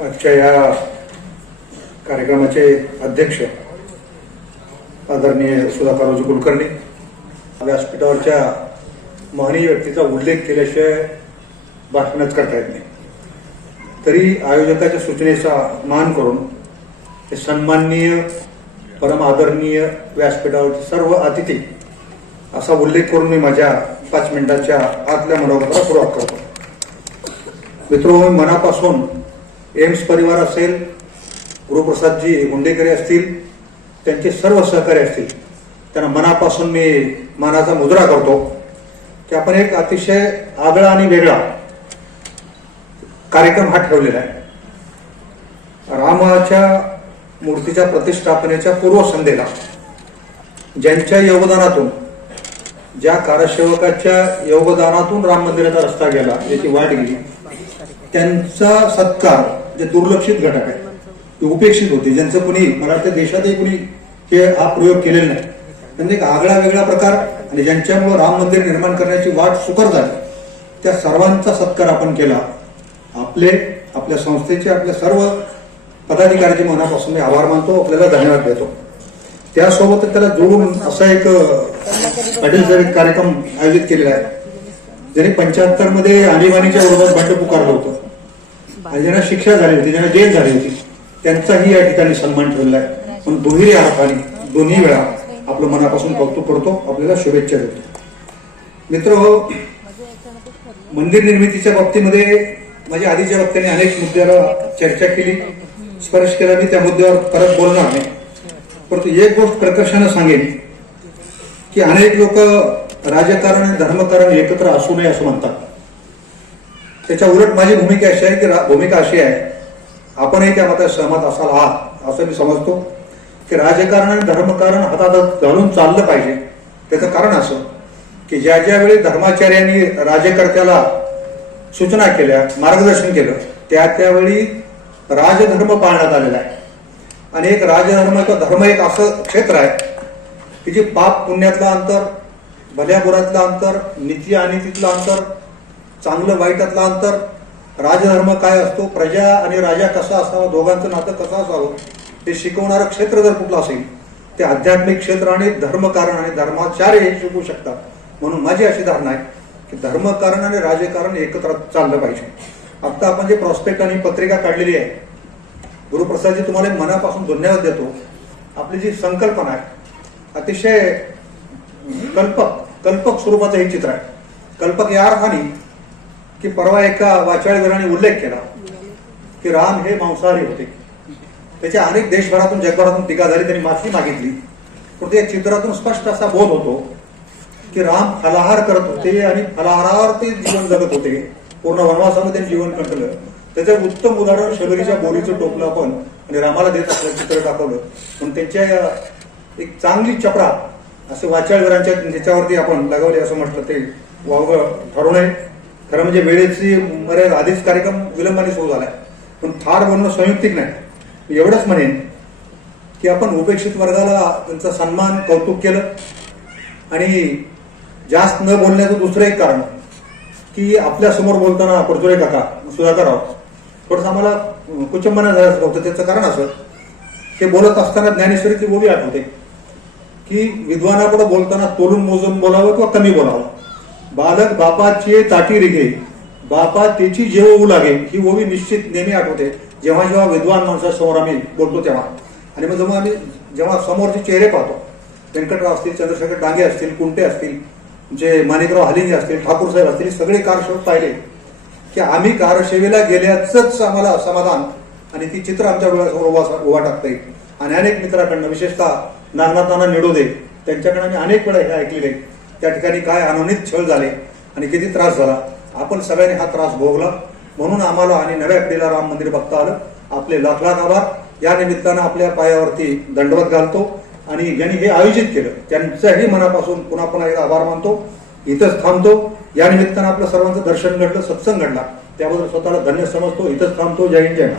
आजच्या या कार्यक्रमाचे अध्यक्ष आदरणीय सुधाकररावजी कुलकर्णी व्यासपीठावरच्या महनीय व्यक्तीचा उल्लेख केल्याशिवाय भाषणच करता येत नाही. तरी आयोजकाच्या सूचनेचा मान करून ते सन्माननीय परम आदरणीय व्यासपीठावरचे सर्व अतिथी असा उल्लेख करून मी माझ्या पाच मिनिटाच्या आतल्या मनोगताला सुरुवात करतो. मित्र मनापासून एम्स परिवार असेल गुरुप्रसादजी गुंडेकरी असतील त्यांचे सर्व सहकारी असतील त्यांना मनापासून मी मनाचा मुद्रा करतो की आपण एक अतिशय आगळा आणि वेगळा कार्यक्रम हा ठेवलेला आहे. रामाच्या मूर्तीच्या प्रतिष्ठापनेच्या पूर्वसंध्येला ज्यांच्या योगदानातून ज्या कारसेवकाच्या योगदानातून राम मंदिराचा रस्ता गेला याची वाट गेली. त्यांचा सत्कार जे दुर्लक्षित घटक आहे ते उपेक्षित होते. ज्यांचं कुणी मला वाटतं देशातही कुणी हे हा प्रयोग केलेला नाही. त्यांनी एक आगळा वेगळा प्रकार आणि ज्यांच्यामुळे राम मंदिर निर्माण करण्याची वाट सुकर झाली त्या सर्वांचा सत्कार आपण केला. आपले आपल्या संस्थेचे आपल्या सर्व पदाधिकाऱ्याचे मनापासून मी आभार मानतो आपल्याला धन्यवाद देतो. त्यासोबत त्याला जोडून असा एक पाटील एक कार्यक्रम आयोजित केलेला आहे. ज्यांनी पंच्याहत्तरमध्ये आणीबाणीच्या विरोधात बंड पुकारलं होतं. आणि ज्यांना शिक्षा झाली होती ज्यांना जेल झाली होती त्यांचाही या ठिकाणी सन्मान ठेवलेला आहे. पण दुहेरी अर्थाने दोन्ही वेळा आपलं मनापासून कौतुक करतो आपल्याला शुभेच्छा देतो. मित्र मंदिर निर्मितीच्या बाबतीमध्ये माझ्या आधीच्या वक्त्यांनी अनेक मुद्द्याला चर्चा केली. स्पर्श केला मी त्या मुद्द्यावर परत बोलणार नाही. परंतु एक गोष्ट प्रकर्षानं सांगेन की अनेक लोक राजकारण आणि धर्मकारण एकत्र असू नये असं म्हणतात. त्याच्या उलट माझी भूमिका अशी आहे की रा- भूमिका अशी आहे आपणही त्या मतात सहमत असाल आहात असं मी समजतो की राजकारण आणि धर्मकारण हातात घालून चाललं पाहिजे. त्याचं कारण असं की ज्या ज्या वेळी धर्माचार्यांनी राज्यकर्त्याला सूचना केल्या मार्गदर्शन केलं त्या त्यावेळी राजधर्म पाळण्यात आलेला आहे. आणि एक राजधर्म किंवा धर्म एक असं क्षेत्र आहे की जे पाप पुण्यातलं अंतर भल्या बुरातलं अंतर नीती अनितीतलं अंतर चांगलं वाईटातलं अंतर राजधर्म काय असतो प्रजा आणि राजा कसा असावा दोघांचं नातं कसं असावं हे शिकवणारं क्षेत्र जर कुठलं असेल ते आध्यात्मिक क्षेत्र आणि धर्मकारण आणि धर्माचार्य हे शिकू शकतात. म्हणून माझी अशी धारणा आहे की धर्मकारण आणि राजकारण एकत्र चाललं पाहिजे. आता आपण जे प्रॉस्पेक्ट आणि पत्रिका काढलेली आहे गुरुप्रसादजी तुम्हाला मनापासून धन्यवाद देतो. आपली जी संकल्पना आहे अतिशय कल्पक कल्पक स्वरूपाचं हे चित्र आहे. कल्पक या अर्थाने की परवा एका वाचाळवीराने उल्लेख केला की राम हे मांसाहारी होते. त्याच्या अनेक देशभरातून जगभरातून टीका झाली त्यांनी माफी मागितली. पण त्या चित्रातून स्पष्ट असा बोध होतो की राम फलाहार करत होते आणि फलाहारावर ते जीवन जगत होते. पूर्ण वनवासामध्ये त्यांनी जीवन कटलं त्याचं उत्तम उदाहरण शबरीच्या बोरीचं टोपलं आपण आणि रामाला देत असलं चित्र दाखवलं. पण त्यांच्या एक चांगली चपरा असे वाचाळवीरांच्या ज्याच्यावरती आपण लगावले असं म्हटलं ते वावगं ठरू आहे. खरं म्हणजे वेळेची मर्यादा आधीच कार्यक्रम विलंबाने सुरू झाला आहे पण फार बोलणं संयुक्तिक नाही. एवढंच म्हणेन की आपण उपेक्षित वर्गाला त्यांचा सन्मान कौतुक केलं. आणि जास्त न बोलण्याचं दुसरं एक कारण की आपल्यासमोर बोलताना परतुरे काका सुधाकर राव थोडंसं आम्हाला कुचंबना झालं होतं. त्याचं कारण असं ते बोलत असताना ज्ञानेश्वरीची ओवी आठवते. की विद्वानापुढे बोलताना तोलून मोजून बोलावं किंवा कमी बोलावं. बालक बापाचे ताटी रिघे. बापा त्याची जेव लागे ही ओवी निश्चित नेहमी आठवते. जेव्हा जेव्हा विद्वान माणसासमोर आम्ही बोलतो तेव्हा. आणि मग जेव्हा आम्ही जेव्हा समोरचे चेहरे पाहतो व्यंकटराव असतील चंद्रशेखर डांगे असतील कुंटे असतील जे माणिकराव हालिंगे असतील ठाकूर साहेब असतील हे सगळे कारसेवक पाहिले. की आम्ही कारसेवेला गेल्याचंच आम्हाला समाधान आणि ती चित्र आमच्या डोळ्यासमोर उभा उभा टाकता येईल. आणि अनेक मित्राकडनं विशेषतः नानाताना निडू दे. त्यांच्याकडे आम्ही अनेक वेळा हे ऐकलेले. आहे. त्या ठिकाणी काय अनुनित छळ झाले आणि किती त्रास झाला. आपण सगळ्यांनी हा त्रास भोगला. म्हणून आम्हाला आणि नव्या पिढीला राम मंदिर बघता आलं. आपले लाख लाख आभार. या निमित्तानं आपल्या पायावरती दंडवत घालतो आणि ज्यांनी हे आयोजित केलं. त्यांच्याही मनापासून पुन्हा पुन्हा एकदा आभार मानतो. इथंच थांबतो. या निमित्तानं आपलं सर्वांचं दर्शन घडलं सत्संग घडला. त्याबद्दल स्वतःला धन्य समजतो. इथंच थांबतो. जय हिंद जय